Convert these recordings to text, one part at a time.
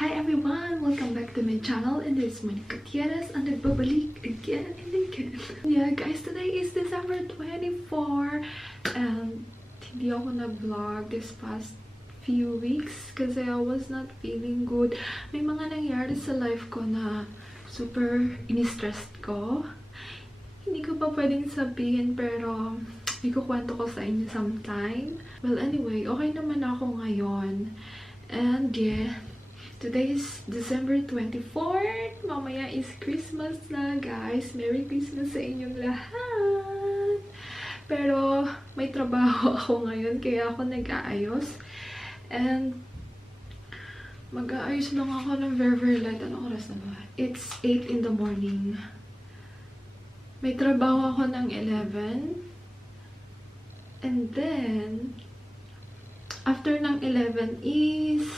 Hi everyone! Welcome back to my channel, and this is Monica Gutierrez and nagbabalik again and again. Yeah guys, today is December 24 and hindi ako na-vlog this past few weeks kasi I was not feeling good. May mga nangyari sa life ko na super ini-stressed ko. Hindi ko pa pwedeng sabihin pero ikukwento ko sa inyo sometime. Well anyway, okay naman ako ngayon. And yeah, today is December 24th. Mamaya is Christmas na, guys. Merry Christmas sa inyong lahat. Pero may trabaho ako ngayon, kaya ako nag-aayos. And mag-aayos lang ako ng very late. Anong oras na ba? It's 8 in the morning. May trabaho ako ng 11. And then after ng 11 is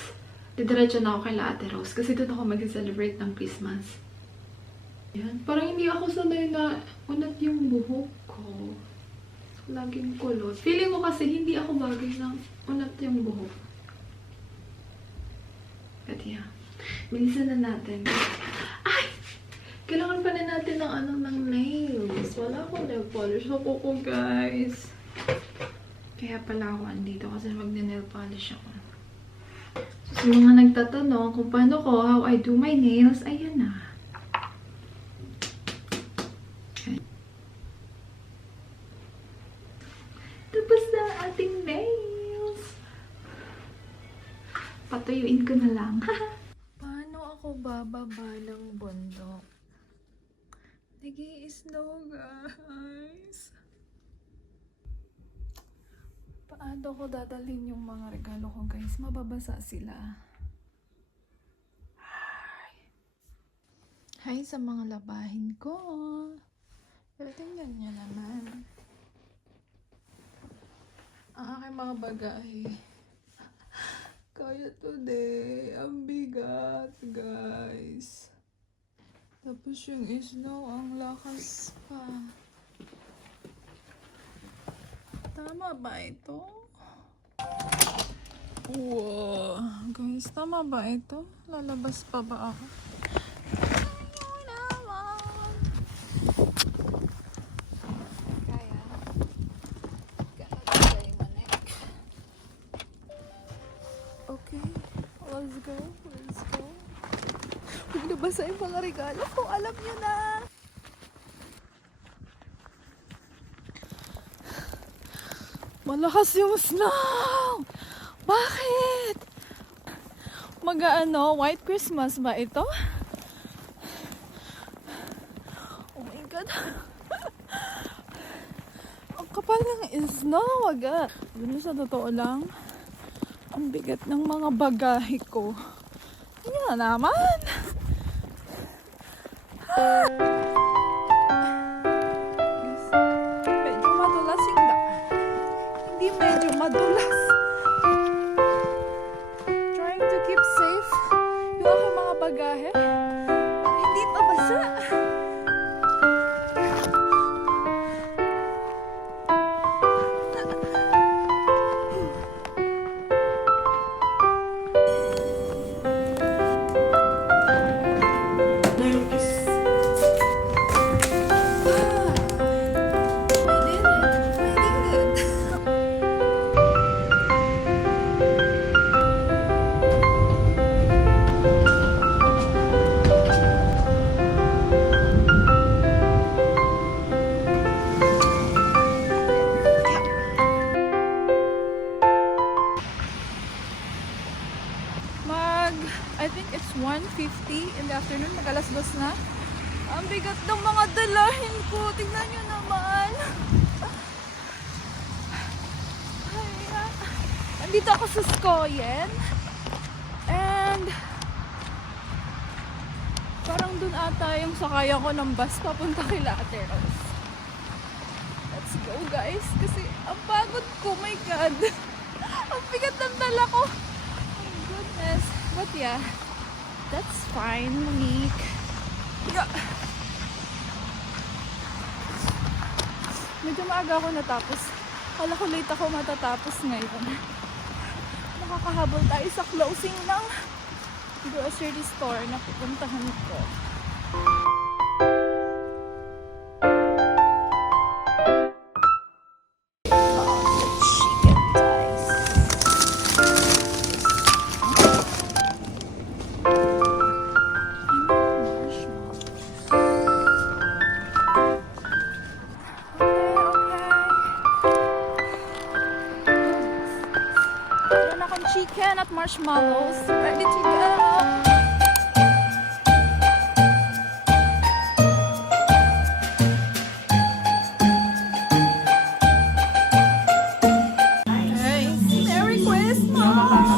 didiretso na ako kay Ate Rose kasi doon ako mag-celebrate ng Christmas. Yan. Parang hindi ako sanay na unat yung buhok ko. Laging kulot. Feeling ko kasi hindi ako bagay ng unat yung buhok. But yeah. Bilisan na natin. Ay! Kailangan pa na natin ng nails. Wala akong nail polish sa kuko, guys. Kaya pala ako andito kasi mag-nail polish ako. So, sa mga nagtatanong kung paano ko, how I do my nails, ayan na. Okay. Tapos na ating nails. Patuyuin ko na lang. Paano ako bababa ng bundok? Nag-i-snow, guys. Paano ko dadalhin yung mga regalo ko, guys? Mababasa sila. Hi sa mga labahin ko. Pero tingnan nyo naman. Ang aking mga bagahe. Kaya today, ang bigat, guys. Tapos yung snow, ang lakas pa. Tama ba ito? Wow. Guys, tama ba ito? Lalabas pa ba ako? Ayun naman. Kaya. Kalagay mo neck. Okay. Let's go. Let's go. Huwag nabasa yung mga regalo ko. Alam nyo na. Malakas yung snow! Bakit? White Christmas ba ito? Oh my God! Ang kapal ng snow agad. Yun sa totoo lang, ang bigat ng mga bagahe ko. Yan na naman! Medyo madulas. Trying to keep safe yung aking mga bagahe. Hindi pa basa. I think it's 1:50 in the afternoon. Mag-alas-dos na. Ang bigat ng mga dalahin ko. Tingnan nyo naman. Ay, andito ako sa Skoyen. And parang dun ata yung sakaya ko ng bus papunta kay Ate Rose. Let's go, guys. Kasi ang pagod ko. My God. Ang bigat ng dala ko. Oh my goodness. But yeah, that's fine, Monique. Yeah. Medyo maaga ako natapos. Kala ko late ako matatapos ngayon. Makakahabol tayo sa closing ng grocery store na pupuntahan ko. Chicken thighs. Meron akong chicken at marshmallows. Ready to go! Hey, Merry Christmas!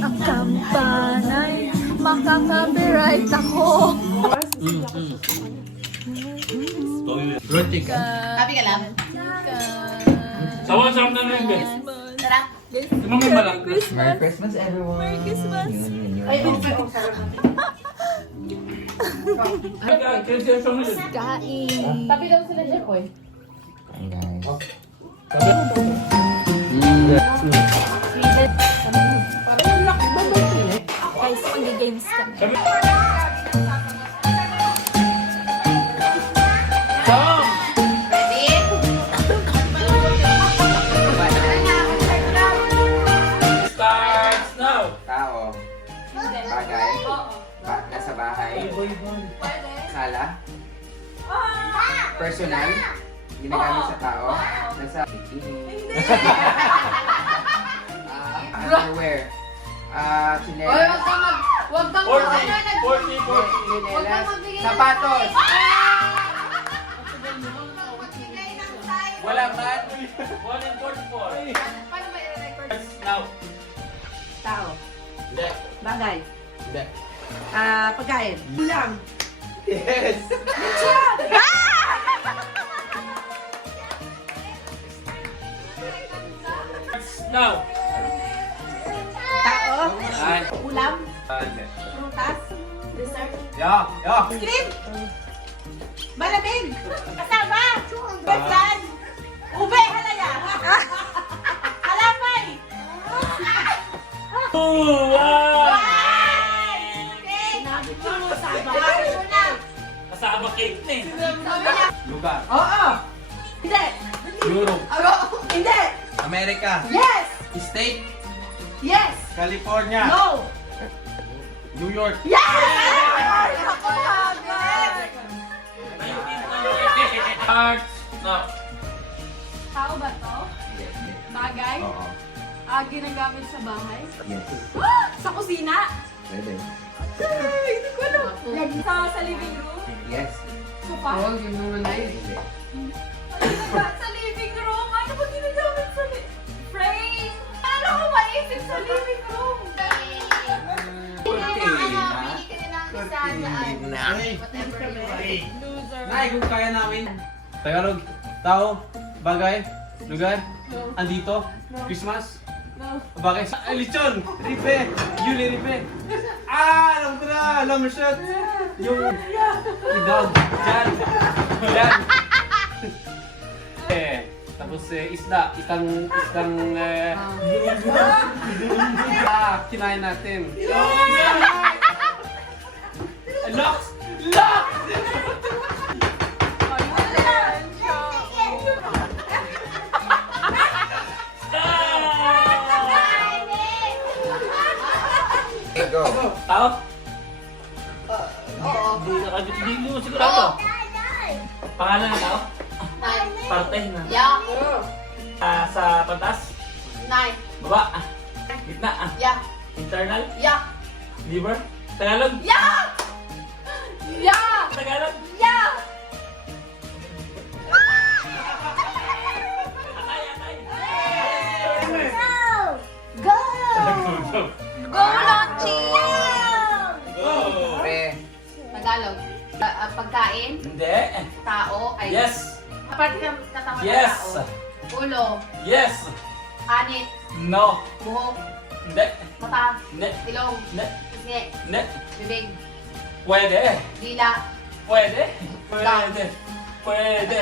Ang kampanay, makaka-copyright ako. Roti ka? Happy ka lang? Sawa-sawa na rin, bes. Tara. Ano may malak? Merry Christmas, everyone! Merry Christmas! Ay, sarap. Kain! Tapi daw sila dyan, boy. Hi, guys. Guys, mag-games kami. Ready? Starts now! Tao. Bagay. Nasa bahay. Sala. Personal. Ginagamit sa tao. Nasa bikini. Underwear. Chinelas. Oy, wag kang 40! 40! Chinelas. Sapatos. Wala man! 1 and 44! Paano ba i-record? Starts now! Tao. Hindi. Bagay. Hindi. Pagkain. Lang. Yes! Starts now! Tao. Ay. Ulam. Hindi. Prutas. Dessert. Yo! Yo! Cream. Malamig. Kasama. Besan. Ube. Halaya. Halapay. Oh, wow! Sinabi ko mo sa bahay. Kasama cake na eh. Lugar. Oo. Hindi. Europe. Hindi. America. Yes. State. Yes. California. No. New York. Yes. Ako agad. Starts now! Tao ba to? Yes. Bagay? Oo. Ginagamit sa bahay? Yes. Sa kusina? Pwede. Hindi ko alam. Sa living room? Yes. Sofa? Hindi. Sa living room? Ano ba ginagamit sa frame? Ano ko maisip sa living room? Nay, kung kaya namin. Tagalog, tao, bagay, lugar, andito, Christmas. Bagay, lechon, ripe, Yuli ripe. Alam ko na, alam mo siya. Yung idog, dyan, dyan. Tapos isda, kinain natin. Locks! Locks! Okay, go. Tao? Hindi mo sigurado. Pangalan na tao? Parte na. Yeah. Sa pantas? Nine. Baba? Gitna? Yeah. Internal? Yeah. Liver? Tagalog? Yeah. Yeah. Tagalog? Yeah. Atay, atay! Go. Go, Lonchi! Go! Pre. Tagalog. Pagkain. Hindi. Tao. Ay. Yes! Apart ng katawan ng Yes! tao. Ulo. Yes! Anit. No! Buhok. Hindi. Mata. Hindi. Ilong. Hindi. Pisngi. Hindi. Bibig. Pwede. Dila. Pwede. Pwede. Pwede.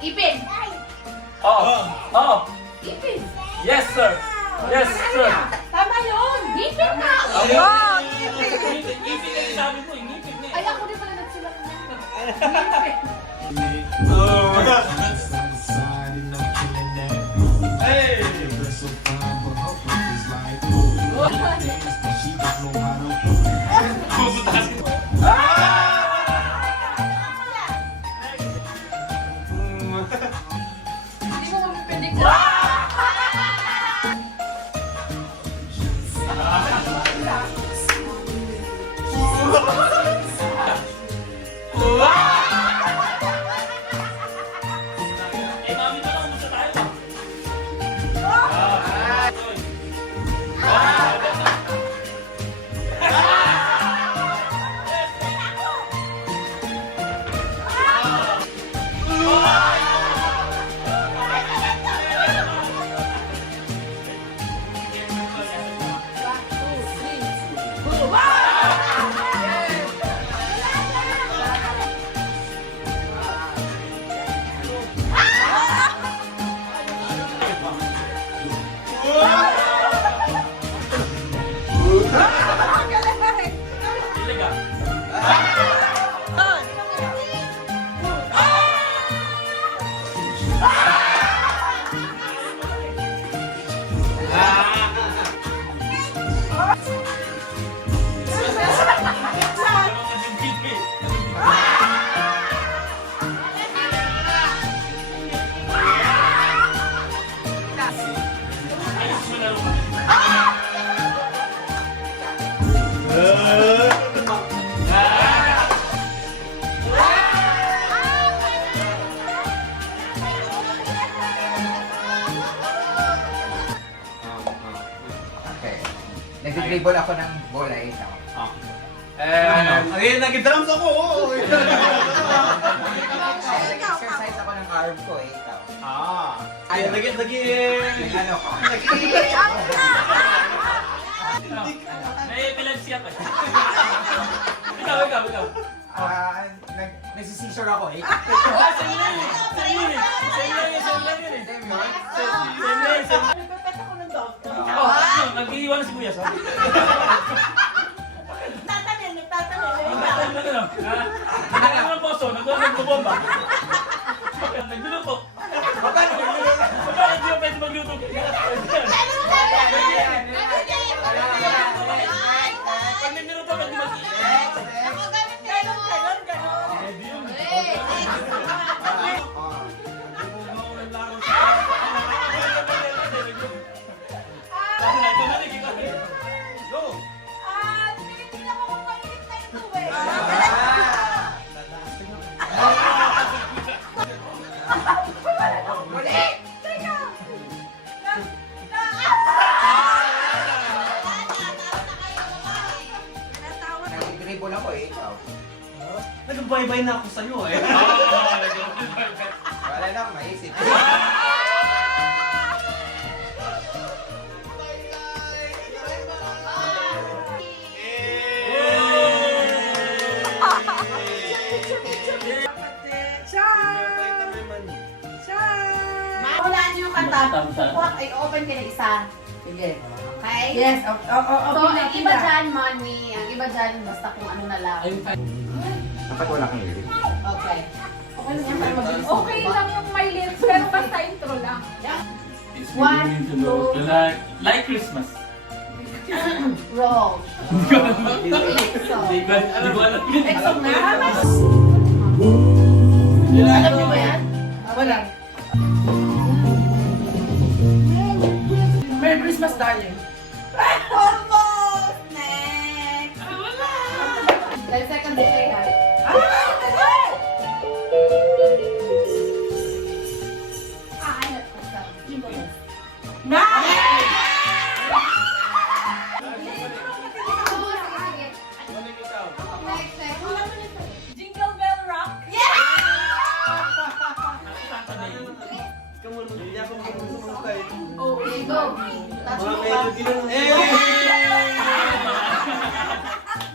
Ipin. Oo. Oo. Ipin. Yes, sir. Yes, sir. Tama yun. Ngipin na! Wow! Ngipin na yung sabi mo, ngipin na Ay, ako din pala nagsulat na. Hey! Hindi mo mapipredict na. Eh, mami na lang, kumusta tayo? Ilaga. Okay. Nag-dribble ako ng bola eh. Ayun, nag-drums ako! Nag-exercise ako ng arm ko eh. Ayun, lagi... Ano ko? May epilepsy ako eh. Ikaw. Nagsisisure ako eh. Same lang yun eh. Nagpapet ako ng dog. Nag-iiwan na si Kuya, sabi. Nagtatanim. Nagdala ng poso, nagbubomba. Nagluluto. Bakit di ba pwede magluto? Pag nagluto ka, di mag-iiwan. Tinitingnan ko kung mainit na ito eh. Nag-dribble ako eh. Ikaw. Nag-bye-bye na ako sa'yo eh. Wala na akong maisip. Mahulaan niyo yung kanta. Kuha, ay, open ka na isa. Sige. Okay? Yes. So, ang iba dyan, money. Ang iba dyan, basta kung ano na lang. Dapat wala kang lyrics. Okay. Okay lang yan para mabilis. Okay lang yung may lips, pero basta intro lang. One, two, Like Christmas. roll. So, Di ko alam yun. exo na. Alam Alam niyo ba yan? Wala. Merry Christmas, darling. Almost! Next! 10 seconds delay, ha? Jingle Bell Rock. Okay, go. Touch mo pa.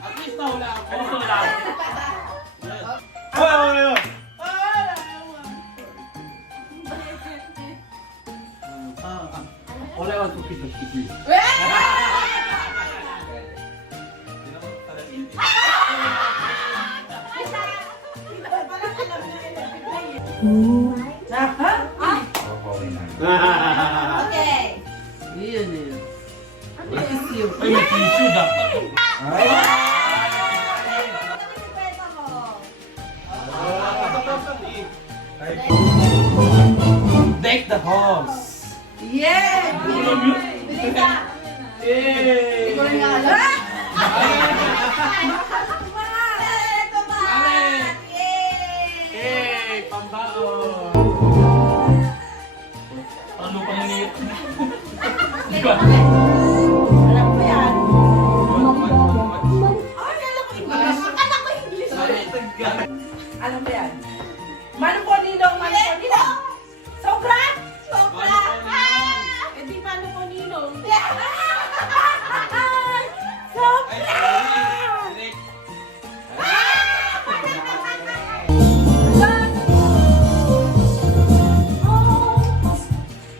At least nahula ako. Ano ito lang? All I want for Christmas is you. Okay. Iyan eh. Bless you. Ay, may tissue dapat. Deck the halls. Yeah! Alam yun? Hindi ko rin nga alam. Hey, pambaon! Ano pa niliit? Di ba? Alam ko yan. Alam ko yan. Mano po ninong, mano po ninong. Sobra! Sobra! Eh di mano po ninong.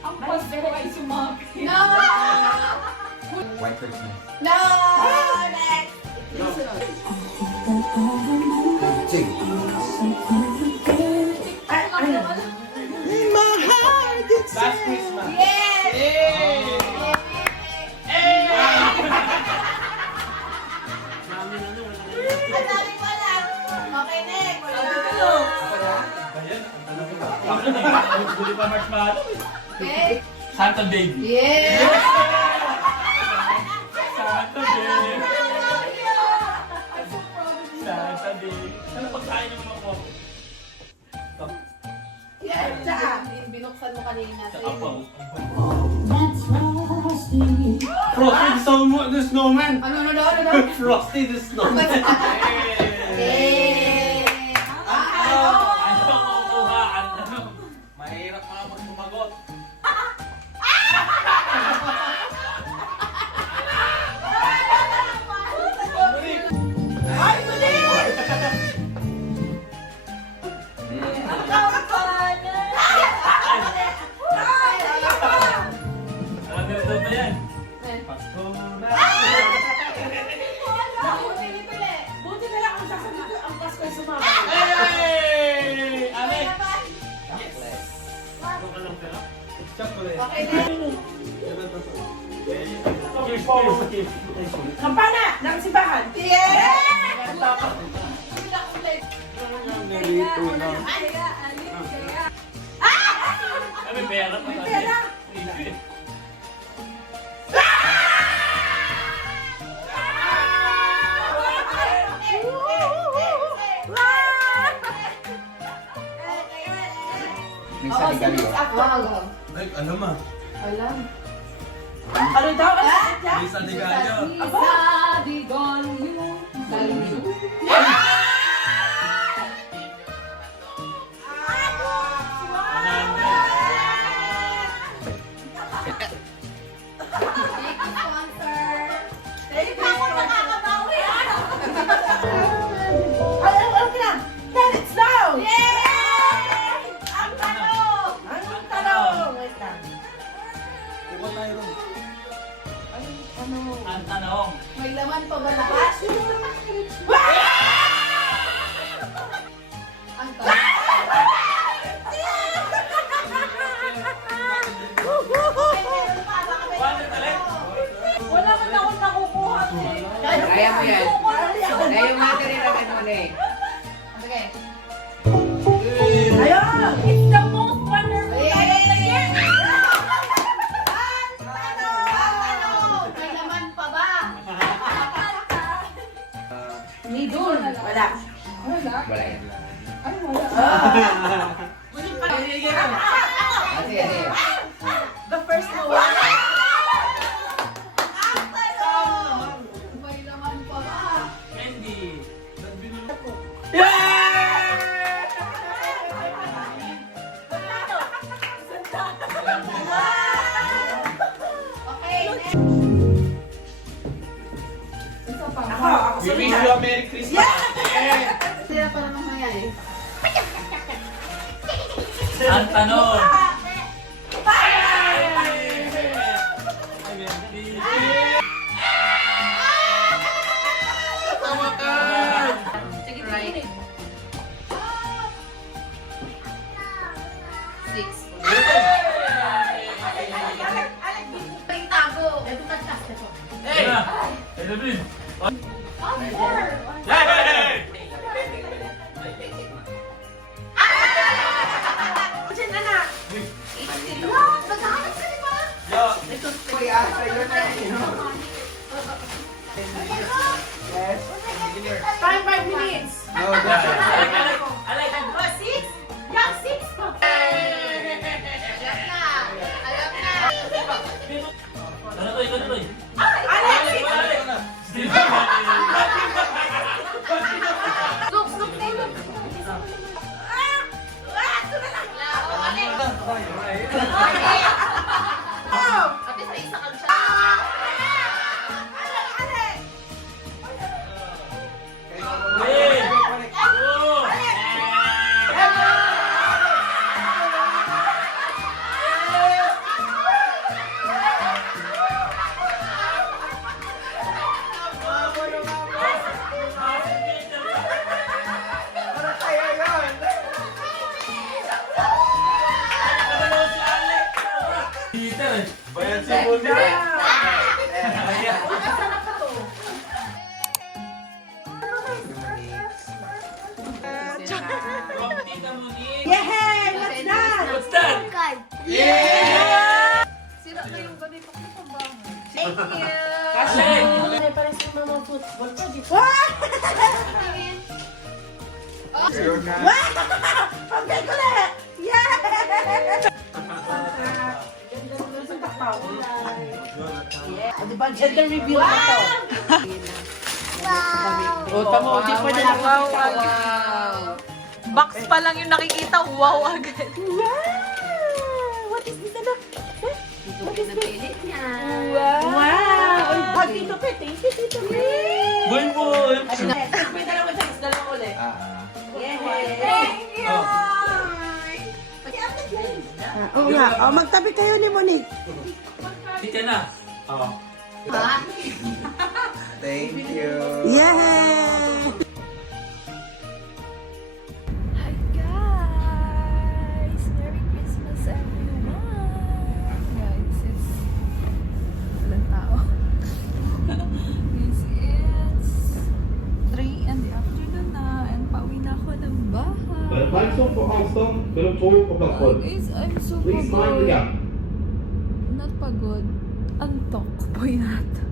Ang pasto ay sumabi. No! White Christmas. No! Next! Ching. Last Christmas. Yes! Ang dami ko alam. Okay, next. Huli pa marshmallow. Okay. Santa baby. Yes! Santa baby. Santa baby. Ano pagkain ng mga ko? Yes! Tsaka, binuksan mo kanina. Sa apaw. Frosty the Snowman! Ano? Frosty the Snowman! Yay! Ano ang kukuha? Mahirap mga magsumagot. Alam niyo ito ba yan? Pasto na. Buti na lang ang sasagot ko, ang Pasko ay sumama. Hey! Alex! Chocolate. Okay, next. Cheers, cheers. Kampana ng simbahan. Yes! May pera pa. May pera. May saligalyo. Wow. Ay, ano ma? Alam. Ano daw? Ano siya? Lisa de Gallo. Isa di gonyo. Thank you, sponsor. Alam ka na. Let it snow! Yay! Ang tanong! Anong tanong? Wait lang. Kuha tayo ron. Ang tanong. May laman pa ba lakas? Ang tanong. Okay, meron pa. Baka may Bakit ulit? Wala man akong nakukuha. Kaya mo yan. Kaya yung material ang ano ulit. Okay. Ayun! It's the most wonderful time of the year! Ang tanong! May laman pa ba? Ni Dun. Wala. Wala yan. Sige. The first one. Ang tanong! May laman pa ba? Candy. Okay, next. Ako. We wish you a Merry Christmas! Sila pa naman nangyari. Ang tanong. Sige, right. Ito tas. Hey! Hey, David! Four. Hey! Diyan na na. Naghahanap ka di ba? Yo! Uy, asa yun na yun. Yes. Time 5 minutes. No, that's Six? Yang six pa. Ano to? Ikaw na to. Alex! Look, look. Kapit sa isa kang siya. Hey! Oh! Peter, bayan si Bundi. Tita Monique. Yay! What's that? What's that? Sira na yung ganito ko sa bahay. Thank you. Kasi! Parang sa mga football ko. yun na. Ang gago na! Yeah! Di ba gender reveal na to? O, tamo, di pa na Wow, box pa lang yung nakikita, wow agad. What is this? Ano? What is napilit niya? Wow! Uy, Tito Pet, thank you, Tito Pet. Boy, boy! May dalawa chance, dalawa ulit. Yay! Thank you! Oh. Oo nga. Oh, magtabi kayo ni Monique. Tita na. Oo. Thank you. Yay! Hi guys! Merry Christmas everyone! Guys, it's... Walang tao. This is 3 in the afternoon na and pauwi na ako ng bahay. Bij het langsom voor afstand met een oor op dat bord. Guys, I'm so Please mind the pagod. gap. Not pagod. Antok po yata.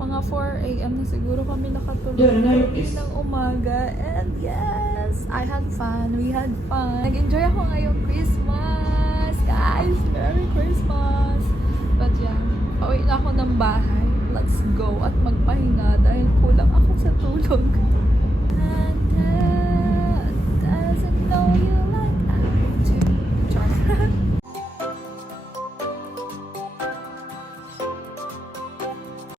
Mga 4 a.m. na siguro kami nakatulog. Ng umaga. And yes, I had fun. We had fun. Nag-enjoy ako ngayong Christmas. Guys, Merry Christmas. But yeah, pauwi na ako ng bahay. Let's go at magpahinga dahil kulang ako sa tulog.